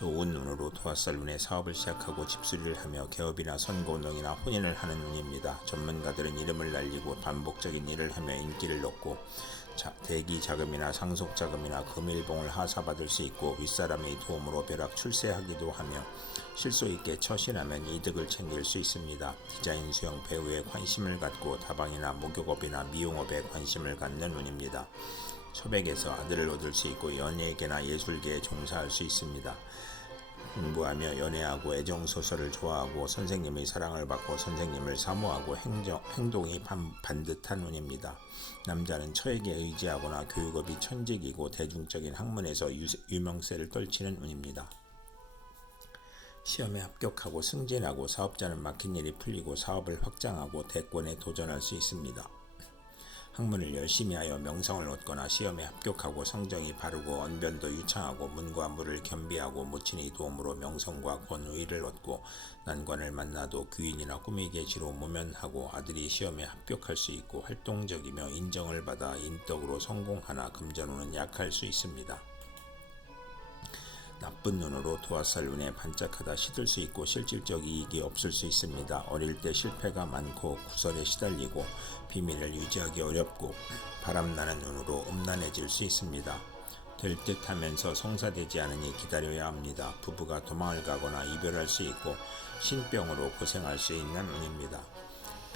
좋은 운으로 도화살 운에 사업을 시작하고 집수리를 하며 개업이나 선거 운동이나 혼인을 하는 운입니다. 전문가들은 이름을 날리고 반복적인 일을 하며 인기를 얻고 자, 대기 자금이나 상속 자금이나 금일봉을 하사받을 수 있고 윗사람의 도움으로 벼락 출세하기도 하며 실소 있게 처신하면 이득을 챙길 수 있습니다. 디자인 수영 배우에 관심을 갖고 다방이나 목욕업이나 미용업에 관심을 갖는 운입니다. 처백에서 아들을 얻을 수 있고 연예계나 예술계에 종사할 수 있습니다. 공부하며 연애하고 애정소설을 좋아하고 선생님의 사랑을 받고 선생님을 사모하고 행정, 행동이 반, 반듯한 운입니다. 남자는 처에게 의지하거나 교육업이 천직이고 대중적인 학문에서 유, 유명세를 떨치는 운입니다. 시험에 합격하고 승진하고 사업자는 막힌 일이 풀리고 사업을 확장하고 대권에 도전할 수 있습니다. 학문을 열심히 하여 명성을 얻거나 시험에 합격하고 성적이 바르고 언변도 유창하고 문과 무를 겸비하고 모친의 도움으로 명성과 권위를 얻고 난관을 만나도 귀인이나 꿈의 계시로 모면하고 아들이 시험에 합격할 수 있고 활동적이며 인정을 받아 인덕으로 성공하나 금전운은 약할 수 있습니다. 나쁜 눈으로 도화살 눈에 반짝하다 시들 수 있고 실질적 이익이 없을 수 있습니다. 어릴 때 실패가 많고 구설에 시달리고 비밀을 유지하기 어렵고 바람나는 눈으로 음란해질 수 있습니다. 될 듯 하면서 성사되지 않으니 기다려야 합니다. 부부가 도망을 가거나 이별할 수 있고 신병으로 고생할 수 있는 운입니다.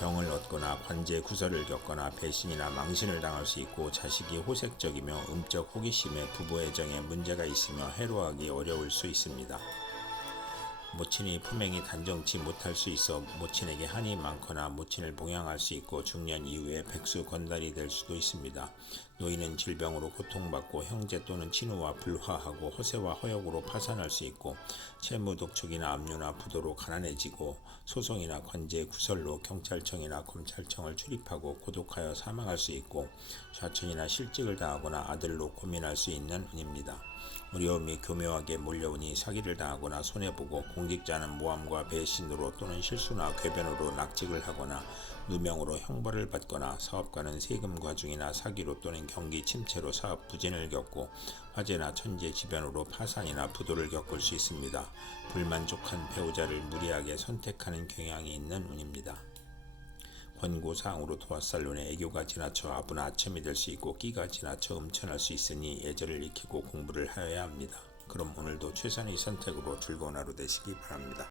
병을 얻거나 관제 구설을 겪거나 배신이나 망신을 당할 수 있고 자식이 호색적이며 음적 호기심에 부부 애정에 문제가 있으며 해로하기 어려울 수 있습니다. 모친이 품행이 단정치 못할 수 있어 모친에게 한이 많거나 모친을 봉양할 수 있고 중년 이후에 백수 건달이 될 수도 있습니다. 노인은 질병으로 고통받고 형제 또는 친우와 불화하고 허세와 허역으로 파산할 수 있고 채무 독촉이나 압류나 부도로 가난해지고 소송이나 관제 구설로 경찰청이나 검찰청을 출입하고 고독하여 사망할 수 있고 좌천이나 실직을 당하거나 아들로 고민할 수 있는 운입니다. 어려움이 교묘하게 몰려오니 사기를 당하거나 손해보고 공직자는 모함과 배신으로 또는 실수나 궤변으로 낙직을 하거나 누명으로 형벌을 받거나 사업가는 세금 과중이나 사기로 또는 경기 침체로 사업 부진을 겪고 화재나 천재 지변으로 파산이나 부도를 겪을 수 있습니다. 불만족한 배우자를 무리하게 선택하는 경향이 있는 운입니다. 권고사항으로 도화살론에 애교가 지나쳐 아부나 아첨이 될 수 있고 끼가 지나쳐 음천할 수 있으니 예절을 익히고 공부를 하여야 합니다. 그럼 오늘도 최선의 선택으로 즐거운 하루 되시기 바랍니다.